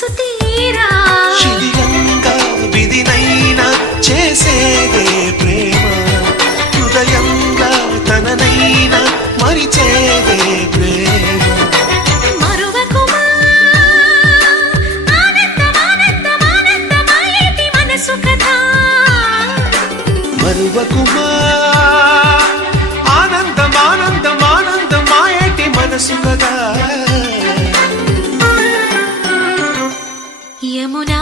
మనసు తీరా? శిథిలంగా విధినైనా చేసేదే ప్రేమ. హృదయంగా తననైనా మరిచేదే ప్రేమ. మరువకుమా? ఆనందం ఆనందం ఆనందం మాయటి మనసు కదా यमुना